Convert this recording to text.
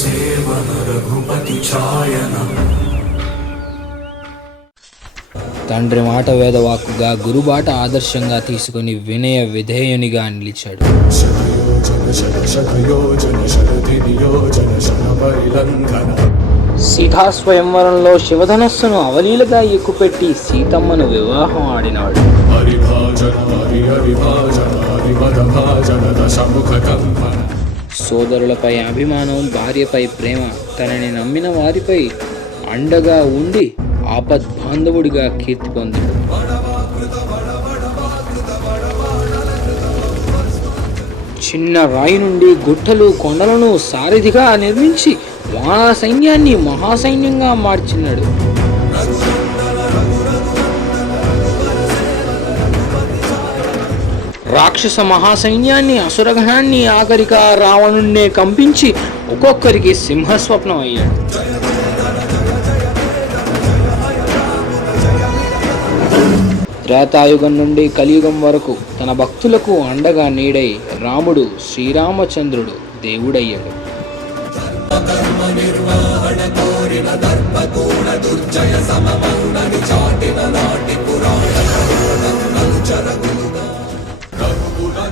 సేవన రఘుపతి ఛాయన. తండ్రి మాట వేదవాక్కుగా, గురుబాట ఆదర్శంగా తీసుకుని వినయ విధేయునిగా నిలిచాడు. సీతా స్వయంవరంలో శివధనస్సును అవలీలగా ఎక్కుపెట్టి సీతమ్మను వివాహం ఆడినాడు. సోదరులపై అభిమానం, భార్యపై ప్రేమ, తనని నమ్మిన వారిపై అండగా ఉండి ఆపద్బాంధవుడిగా కీర్తి పొందాడు. చిన్న రాయి నుండి గుట్టలు, కొండలను సారథిగా నిర్మించి వానర సైన్యాన్ని మహాసైన్యంగా మార్చినాడు. రాక్షస మహాసైన్యాన్ని, అసురగణాన్ని, ఆఖరిగా రావణుణ్ణే కంపించి ఒక్కొక్కరికి సింహస్వప్నం అయ్యాడు. త్రేతాయుగం నుండి కలియుగం వరకు తన భక్తులకు అండగా నీడై రాముడు, శ్రీరామచంద్రుడు దేవుడయ్యాడు. రఘుకుల